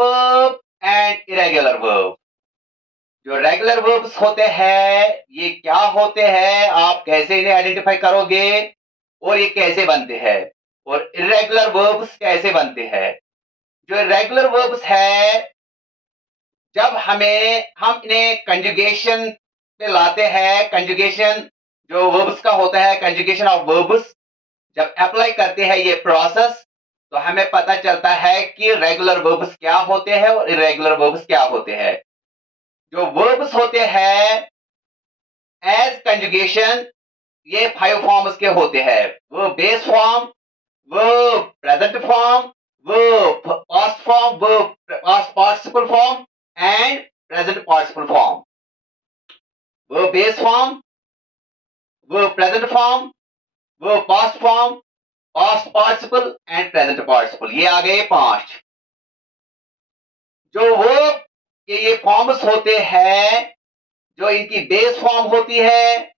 Verb and irregular verb. जो regular verbs होते हैं ये क्या होते हैं, आप कैसे इन्हें आइडेंटिफाई करोगे और ये कैसे बनते हैं, और इरेगुलर वर्ब्स कैसे बनते हैं। जो रेगुलर वर्ब्स है, जब हम इन्हें कंजुगेशन पे लाते हैं, कंजुगेशन जो वर्ब्स का होता है, कंजुगेशन ऑफ वर्ब्स जब अप्लाई करते हैं ये प्रोसेस, तो हमें पता चलता है कि रेगुलर वर्ब्स क्या होते हैं और इरेगुलर वर्ब्स क्या होते हैं। जो वर्ब्स होते हैं एज कंजुगेशन, ये 5 फॉर्म्स के होते हैं। वो बेस फॉर्म, वो प्रेजेंट फॉर्म, वो पास्ट फॉर्म, वो past participle form and present participle form. वो बेस फॉर्म, वो प्रेजेंट फॉर्म, वो past form, past participle and present participle. ये आ गए 5। जो वो ये फॉर्म्स होते हैं, जो इनकी बेस फॉर्म होती है,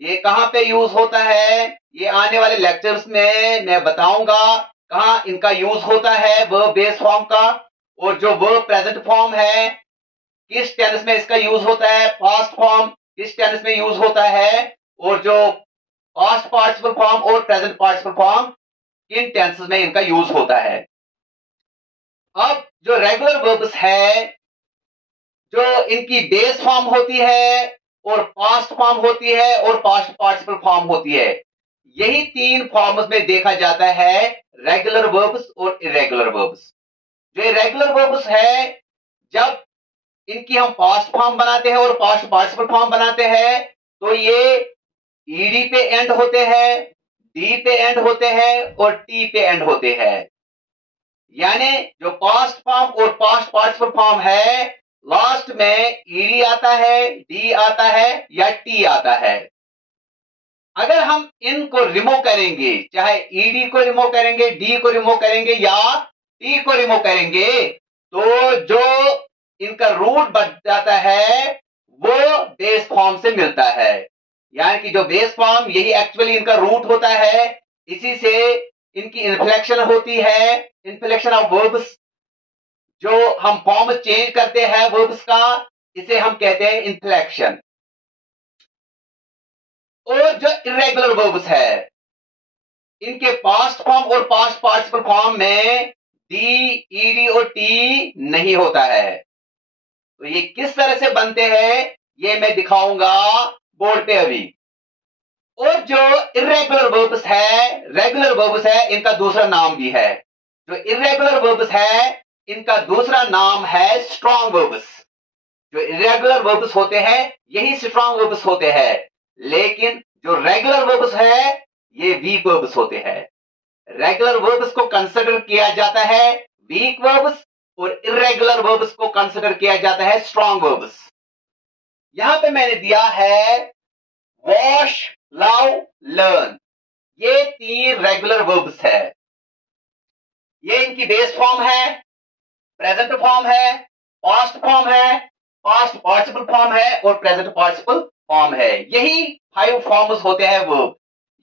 ये कहां पे यूज होता है, ये आने वाले लेक्चर्स में मैं बताऊंगा कहां इनका यूज होता है वर्ब बेस फॉर्म का। और जो वर्ब प्रेजेंट फॉर्म है, किस टेंस में इसका यूज होता है, पास्ट फॉर्म किस टेंस में यूज होता है, और जो पास्ट पार्टिसिपल फॉर्म और प्रेजेंट पार्टिसिपल फॉर्म किन टेंसेस में इनका यूज होता है। अब जो रेगुलर वर्ब्स है, जो इनकी बेस फॉर्म होती है और पास्ट फॉर्म होती है और पास्ट पार्टिसिपल फॉर्म होती है, यही 3 फॉर्म्स में देखा जाता है रेगुलर वर्ब्स और इरेगुलर वर्ब्स। जो रेगुलर वर्ब्स है, जब इनकी हम पास्ट फॉर्म बनाते हैं और पास्ट पार्टिसिपल फॉर्म बनाते हैं, तो ये ईडी पे एंड होते हैं, डी पे एंड होते हैं और टी पे एंड होते हैं। यानी जो पास्ट फॉर्म और पास्ट पार्टिसिपल फॉर्म है, लास्ट में ईडी आता है, डी आता है या टी आता है। अगर हम इनको रिमूव करेंगे, चाहे ईडी को रिमूव करेंगे, डी को रिमूव करेंगे या टी को रिमूव करेंगे, तो जो इनका रूट बन जाता है वो बेस फॉर्म से मिलता है। यानी कि जो बेस फॉर्म यही एक्चुअली इनका रूट होता है, इसी से इनकी इन्फ्लेक्शन होती है, इन्फ्लेक्शन ऑफ वर्ब्स। जो हम फॉर्म चेंज करते हैं वर्ब्स का, इसे हम कहते हैं इन्फ्लेक्शन। और जो इरेगुलर वर्ब्स है, इनके पास्ट फॉर्म और पास्ट पार्टिसिपल फॉर्म में डी, ईडी और टी नहीं होता है। तो ये किस तरह से बनते हैं ये मैं दिखाऊंगा बोर्ड पे अभी। और जो इरेगुलर वर्ब्स है, रेगुलर वर्ब्स है, इनका दूसरा नाम भी है। जो इरेगुलर वर्ब्स है, इनका दूसरा नाम है स्ट्रॉन्ग वर्ब्स। जो इरेगुलर वर्ब्स होते हैं यही स्ट्रॉन्ग वर्ब्स होते हैं, लेकिन जो रेगुलर वर्ब्स है ये वीक वर्ब्स होते हैं। रेगुलर वर्ब्स को कंसिडर किया जाता है वीक वर्ब्स और इरेगुलर वर्ब्स को कंसिडर किया जाता है स्ट्रॉन्ग वर्ब्स। यहां पे मैंने दिया है वॉश, लव, लर्न। ये 3 रेगुलर वर्ब्स है। ये इनकी बेस फॉर्म है, प्रेजेंट फॉर्म है, पास्ट फॉर्म है, पास्ट पार्टिसिपल फॉर्म है और प्रेजेंट पार्टिसिपल फॉर्म है। यही 5 फॉर्म्स होते हैं वर्ब।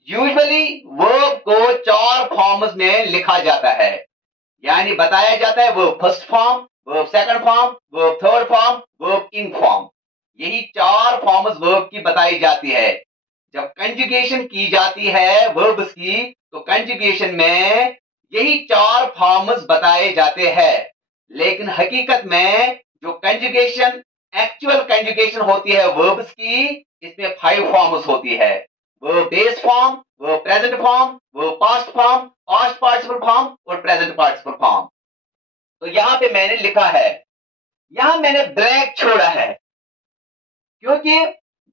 यूजुअली वर्ब को 4 फॉर्म्स में लिखा जाता है, यानी बताया जाता है verb first form, verb second form, verb third form, verb in form. यही 4 फॉर्म्स वर्ब की बताई जाती है। जब कंजुगेशन की जाती है वर्ब्स की, तो कंजुगेशन में यही 4 फॉर्म्स बताए जाते हैं। लेकिन हकीकत में जो कंजुगेशन, एक्चुअल कंजुगेशन होती है वर्ब्स की, इसमें 5 फॉर्म्स होती है। वो बेस फॉर्म, वो प्रेजेंट फॉर्म, वो past form, past participle form और प्रेजेंट पार्टिसिपल फॉर्म। तो यहां पे मैंने लिखा है, यहां मैंने ब्लैंक छोड़ा है, क्योंकि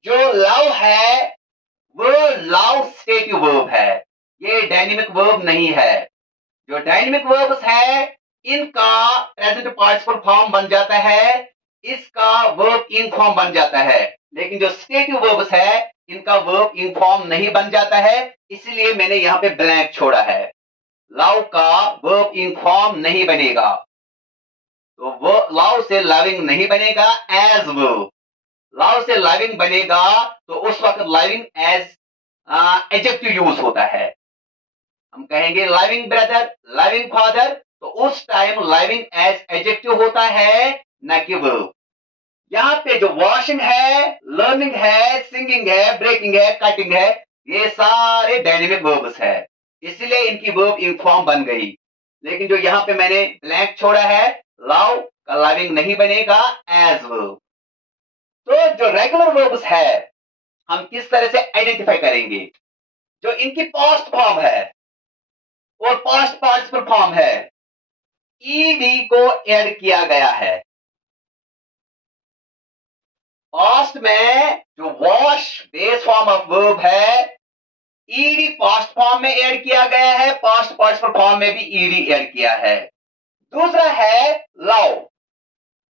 जो लव है वो लव स्टेटिव वर्ब है, ये डायनेमिक वर्ब नहीं है। जो डायनेमिक वर्ब्स है इनका प्रेजेंट पार्टिसिपल फॉर्म बन जाता है, इसका वर्ब इन फॉर्म बन जाता है। लेकिन जो स्टेटिव वर्ब्स है इनका वर्ब इन फॉर्म नहीं बन जाता है, इसलिए मैंने यहां पे ब्लैंक छोड़ा है। लव का वर्ब इन फॉर्म नहीं बनेगा, तो वो लव से लविंग नहीं बनेगा एज वर्ब। लव से लविंग बनेगा तो उस वक्त लविंग एज एडजेक्टिव यूज होता है। हम कहेंगे लविंग ब्रदर, लविंग फादर, तो उस टाइम लिविंग एज एडजेक्टिव होता है, न कि वर्ब। यहां पे जो वॉशिंग है, लर्निंग है, सिंगिंग है, ब्रेकिंग है, कटिंग है, ये सारे डायनेमिक वर्ब्स है, इसलिए इनकी वर्ब इन फॉर्म बन गई। लेकिन जो यहां पे मैंने ब्लैंक छोड़ा है, लव का लविंग नहीं बनेगा एज वर्ब। तो जो रेगुलर वर्ब्स है हम किस तरह से आइडेंटिफाई करेंगे? जो इनकी पास्ट फॉर्म है और पास्ट पार्टिसिपल फॉर्म है, ईडी को ऐड किया गया है। पास्ट में जो wash base form of verb है, ईडी पास्ट फॉर्म में ऐड किया गया है, पास्ट पार्टिसिपल फॉर्म में भी ईडी ऐड किया है। दूसरा है लव,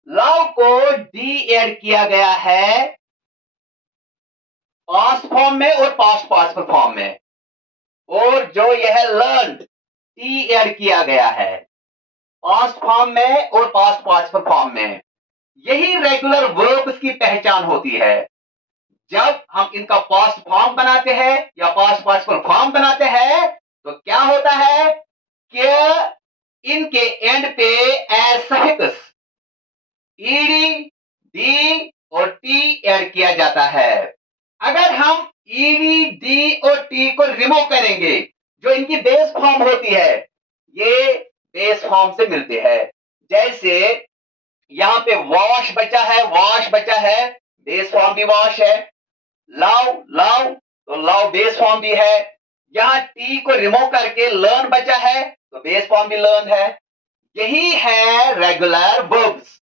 लव को डी ऐड किया गया है पास्ट फॉर्म में और पास्ट पार्टिसिपल फॉर्म में, और जो यह लर्न्ड, टी ऐड किया गया है पास्ट फॉर्म में और पास्ट पार्टिसिपल फॉर्म में। यही रेगुलर वर्ब्स की पहचान होती है। जब हम इनका पास्ट फॉर्म बनाते हैं या पास्ट पार्टिसिपल फॉर्म बनाते हैं तो क्या होता है कि इनके एंड पे एज सफिक्स ईडी, डी और टी ऐड किया जाता है। अगर हम ईडी, डी और टी को रिमूव करेंगे, जो इनकी बेस फॉर्म होती है, ये बेस फॉर्म से मिलते हैं। जैसे यहां पे वॉश बचा है, वॉश बचा है, बेस फॉर्म भी वॉश है। लव, लव, तो लव बेस फॉर्म भी है। यहां टी को रिमूव करके लर्न बचा है, तो बेस फॉर्म भी लर्न है। यही है रेगुलर वर्ब्स।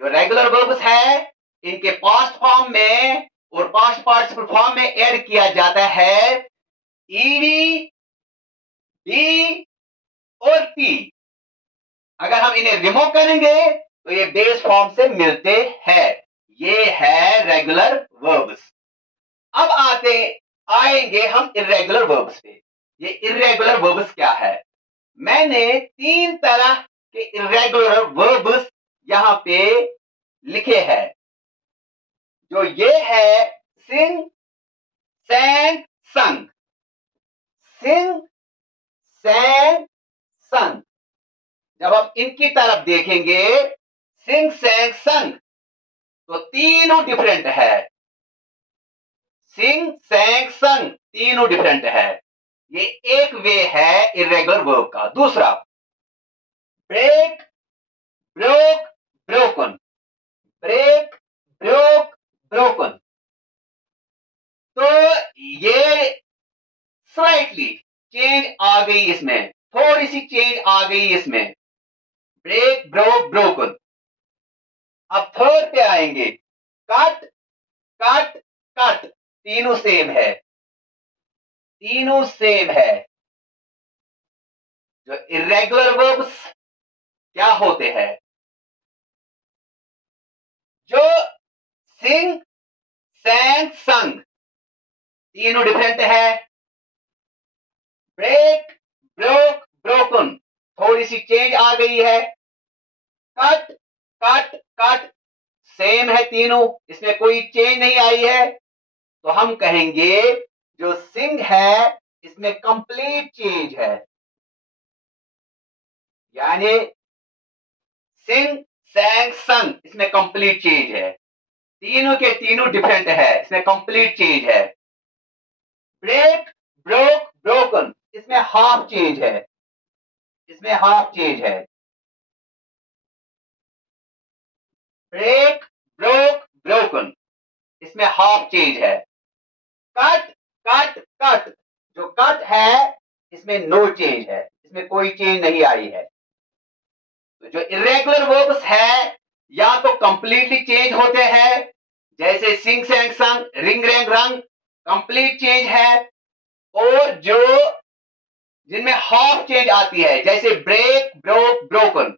जो रेगुलर वर्ब्स है, इनके पास्ट फॉर्म में और पास्ट पार्टिसिपल फॉर्म में ऐड किया जाता है ईडी, डी और टी। अगर हम इन्हें रिमूव करेंगे तो ये बेस फॉर्म से मिलते हैं। ये है रेगुलर वर्ब्स। अब आएंगे हम इर्रेगुलर वर्ब्स पे। ये इर्रेगुलर वर्ब्स क्या है? मैंने 3 तरह के इर्रेगुलर वर्ब्स यहां पे लिखे हैं। जो ये है सिंग, सैंग, संग। सिंग, सैंग, संग। जब हम इनकी तरफ देखेंगे, सिंग, सैंग, संग, तो तीनों डिफरेंट है। सिंग, सैंग, संग तीनों डिफरेंट है। ये एक वे है इर्रेगुलर वर्ब का। दूसरा, break, broke, broken. Break, broke, broken. तो ये स्लाइटली चेंज आ गई, इसमें थोड़ी सी चेंज आ गई इसमें। Break, broke, broken. अब थर्ड पे आएंगे, कट, कट, कट। तीनों सेम है, तीनों सेम है। जो इर्रेगुलर वर्ब्स क्या होते हैं? जो सिंग, सैंग, संग तीनों डिफरेंट है। ब्रेक, ब्रोक, ब्रोकन थोड़ी सी चेंज आ गई है। कट, कट, कट सेम है तीनों, इसमें कोई चेंज नहीं आई है। तो हम कहेंगे जो सिंग है इसमें कंप्लीट चेंज है। यानी सिंग, सैंग, संग इसमें कंप्लीट चेंज है। तीनों के तीनों डिफरेंट है, इसमें कंप्लीट चेंज है। ब्रेक, ब्रोक, ब्रोकन इसमें हाफ चेंज है, इसमें हाफ चेंज है। ब्रेक, ब्रोक, ब्रोकन इसमें हाफ चेंज है। कट, कट, कट, जो कट है इसमें नो चेंज है, इसमें कोई चेंज नहीं आई है। तो जो इर्रेगुलर वर्ब्स है या तो कंप्लीटली चेंज होते हैं, जैसे sing, sang, sung, ring, rang, rung complete change है। और जो जिनमें हाफ चेंज आती है, जैसे break, broke, broken.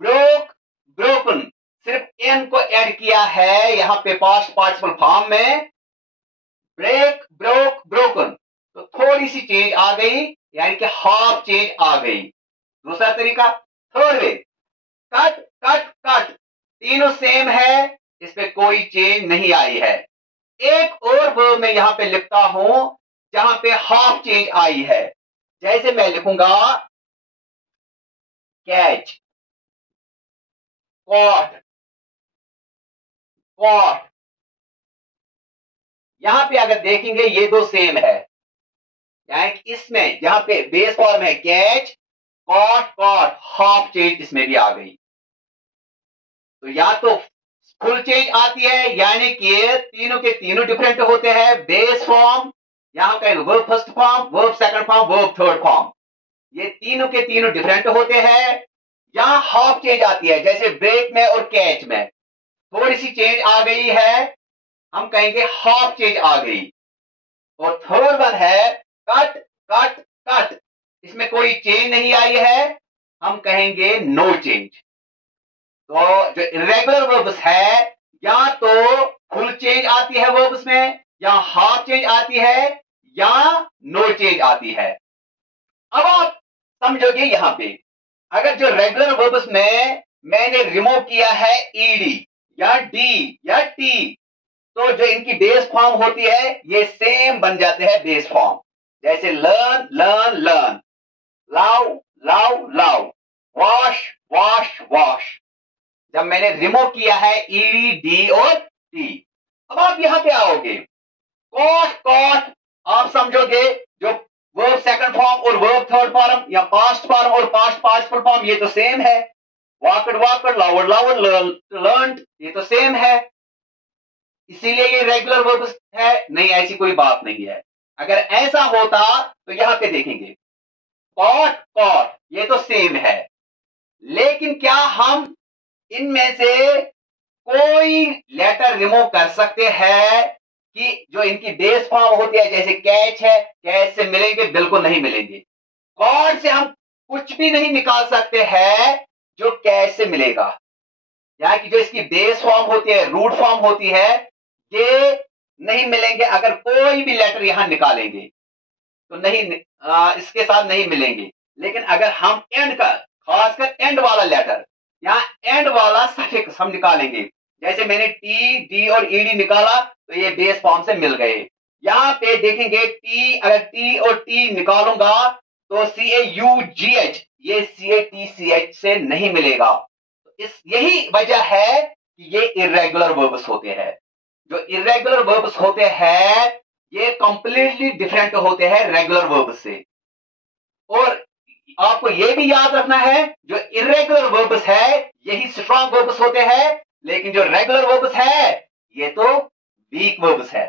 Broke, broken सिर्फ एन को ऐड किया है यहां पे पास्ट पार्टिसिपल फॉर्म में। ब्रेक, ब्रोक, ब्रोकन तो थोड़ी सी चेंज आ गई, यानी कि हाफ चेंज आ गई। दूसरा तरीका, third way, cut, cut, cut तीनों सेम है, इसमें कोई चेंज नहीं आई है। एक और वर्ब मैं यहां पे लिखता हूं जहां पे हाफ चेंज आई है। जैसे मैं लिखूंगा कैच, कॉट, कॉट। यहां पे अगर देखेंगे ये दो सेम है, यानी कि इसमें जहां पे बेस फॉर्म है catch, caught, caught, half change इसमें भी आ गई। तो या तो फुल चेंज आती है, यानी कि तीनों के तीनों डिफरेंट होते हैं, बेस फॉर्म, यहां का verb first form, verb second form, verb third form, ये तीनों के तीनों डिफरेंट होते हैं। यहां हाफ चेंज आती है, जैसे ब्रेक में और कैच में थोड़ी सी चेंज आ गई है, हम कहेंगे हाफ चेंज आ गई। और थर्ड वन है कट, कट, कट, इसमें कोई चेंज नहीं आई है, हम कहेंगे नो चेंज। तो जो इरेगुलर वर्ब्स है, या तो फुल चेंज आती है वर्ब्स में, या हाफ चेंज आती है, या नो चेंज आती है। अब आप समझोगे यहां पे, अगर जो रेगुलर वर्ब्स में मैंने रिमूव किया है ईडी या डी या टी, तो जो इनकी बेस फॉर्म होती है ये सेम बन जाते हैं बेस फॉर्म, जैसे लर्न, लर्न, लर्न, लाउ, लाउ, लाउ, वॉश, वॉश, वॉश। जब मैंने रिमूव किया है ईडी, डी और टी। अब आप यहां पे आओगे, कॉट, कॉट, आप समझोगे जो वर्ब सेकंड फॉर्म और वर्ब थर्ड फॉर्म, या पास्ट फॉर्म और पास्ट पार्टिसिपल फॉर्म, ये तो सेम है। Walked, walked, loud, loud, learned, ये तो सेम है, इसीलिए ये रेगुलर वर्ब्स है। नहीं, ऐसी कोई बात नहीं है। अगर ऐसा होता तो यहां पे देखेंगे, कॉट, कॉट, ये तो सेम है, लेकिन क्या हम इनमें से कोई लेटर रिमूव कर सकते हैं कि जो इनकी बेस फॉर्म होती है, जैसे कैच है, कैच से मिलेंगे? बिल्कुल नहीं मिलेंगे। कॉर्ड से हम कुछ भी नहीं निकाल सकते हैं जो कैच से मिलेगा, यानी कि जो इसकी बेस फॉर्म होती है, रूट फॉर्म होती है, ये नहीं मिलेंगे। अगर कोई भी लेटर यहां निकालेंगे तो नहीं, इसके साथ नहीं मिलेंगे। लेकिन अगर हम एंड का, खासकर एंड वाला लेटर, यहाँ एंड वाला सफिक्स हम निकालेंगे, जैसे मैंने टी, डी और ईडी निकाला, तो ये बेस फॉर्म से मिल गए। यहाँ पे देखेंगे टी, अगर टी और टी निकालूंगा तो CAUGH, ये CATCH से नहीं मिलेगा। यही वजह है कि ये इर्रेगुलर वर्ब्स होते हैं। जो इर्रेगुलर वर्ब्स होते हैं ये कंप्लीटली डिफरेंट होते हैं रेगुलर वर्ब्स से। और आपको यह भी याद रखना है, जो इर्रेगुलर वर्ब्स है यही स्ट्रॉन्ग वर्ब्स होते हैं, लेकिन जो रेगुलर वर्ब्स है ये तो वीक वर्ब्स है।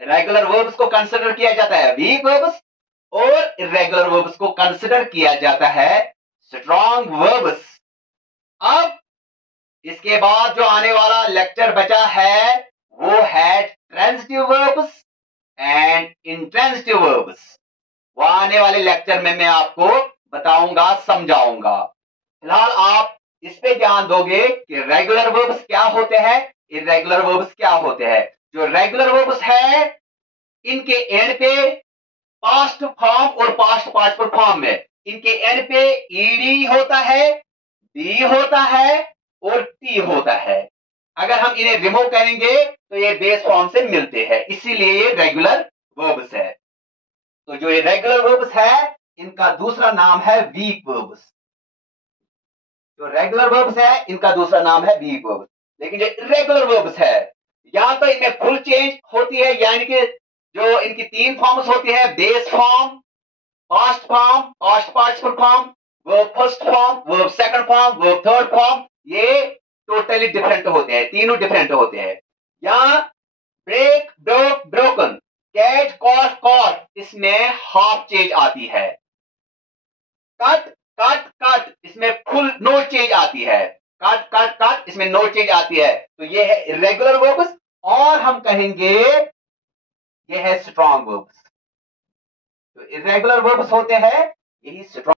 रेगुलर वर्ब्स को कंसिडर किया जाता है वीक वर्ब्स, और इर्रेगुलर वर्ब्स को कंसिडर किया जाता है स्ट्रॉन्ग वर्ब्स। अब इसके बाद जो आने वाला लेक्चर बचा है वो है transitive verbs and intransitive verbs. वो आने वाले लेक्चर में मैं आपको बताऊंगा, समझाऊंगा। फिलहाल आप इस पे ध्यान दोगे कि रेगुलर वर्ब्स क्या होते हैं, इर्रेगुलर वर्ब्स क्या होते हैं। जो रेगुलर वर्ब्स है इनके एंड पे पास्ट फॉर्म और पास्ट पार्टिसिपल फॉर्म में इनके एंड पे ईडी होता है, डी होता है और टी होता है। अगर हम इन्हें रिमूव करेंगे तो ये बेस फॉर्म से मिलते हैं, इसीलिए ये रेगुलर वर्ब्स है। तो जो ये रेगुलर वर्ब्स है इनका दूसरा नाम है वीक वर्ब्स। जो रेगुलर वर्ब्स है इनका दूसरा नाम है वीक वर्ब्स। लेकिन जो इर्रेगुलर वर्ब्स है या तो इनमें फुल चेंज होती है, यानी कि जो इनकी तीन फॉर्म्स होती है, base form, past form, past participle form, verb first form, verb second form, verb third form, ये टोटली डिफरेंट होते हैं, तीनों डिफरेंट होते हैं। या break, broke, broken, catch, caught, caught, इसमें हाफ चेंज आती है। कट, कट, कट, इसमें फुल नो चेंज आती है। कट, कट, कट, इसमें नो चेंज आती है। तो ये है इर्रेगुलर वर्ब्स, और हम कहेंगे ये है स्ट्रॉन्ग वर्ब्स। तो इर्रेगुलर वर्ब्स होते हैं यही स्ट्रॉन्ग